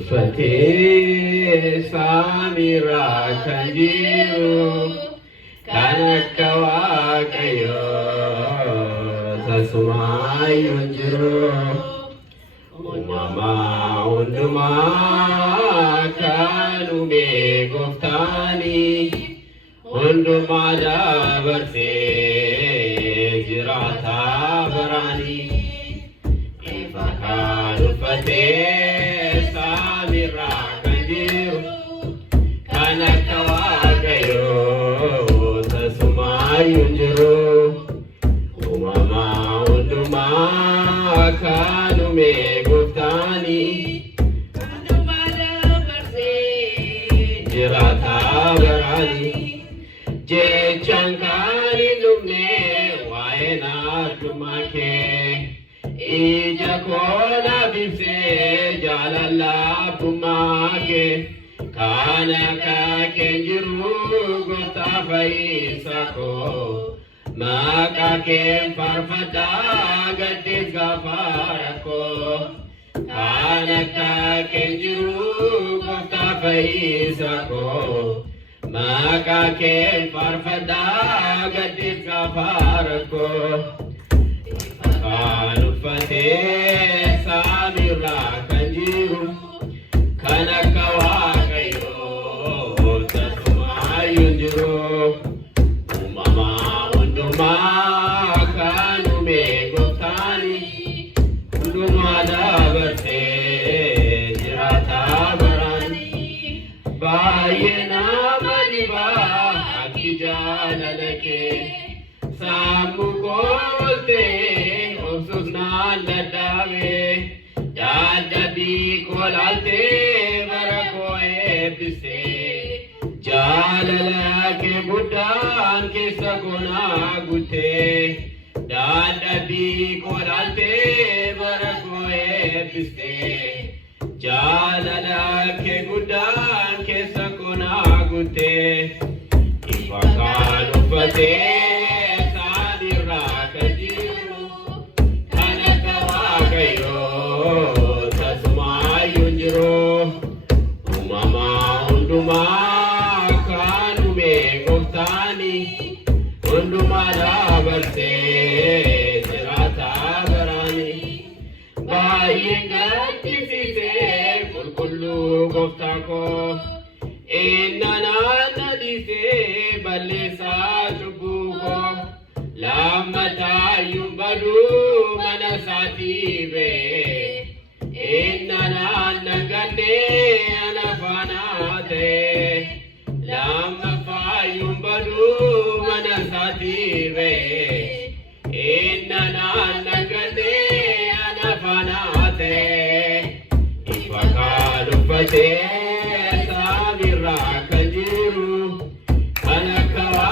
Ufate samira kanjiru kanakawa kayo tasumay unjiru umama unduma kanume goftani unduma dabarse jirata barani ifakan ufate Yunjiro umama unduma kanume guftani unduma dabarse jirata barani je chankani lumne waena tumake ija kona bise jalala pumake kana ka kenjiru gota faisako maka ke farfada gadis gafarako kana ka kenjiru gota faisako maka ke farfada gadis gafarako kanu fate samira kanjiru kana kawa umama unduma kanume goftani unduma dabarse jirata barani bayena madiba akijalalake samu kote osuna ladave jadabi kolalte barakoe bise jalala ke buddhan ke saguna gute dadabi kolalte barakoe biste jalala ke buddhan ke saguna gute ifakan ufate sadira kajiru kanakawa kayo tasma yunjiro umama unduma unduma dabarse jirata barani bayingati sise kulkullu goftako innana nadise balisa chubuko lamata yumbadu manasati be innana nagane anafanate lamma yumbadu manasatibe innana nagade anafanate ifakadu fate samira kanjiru kanakawa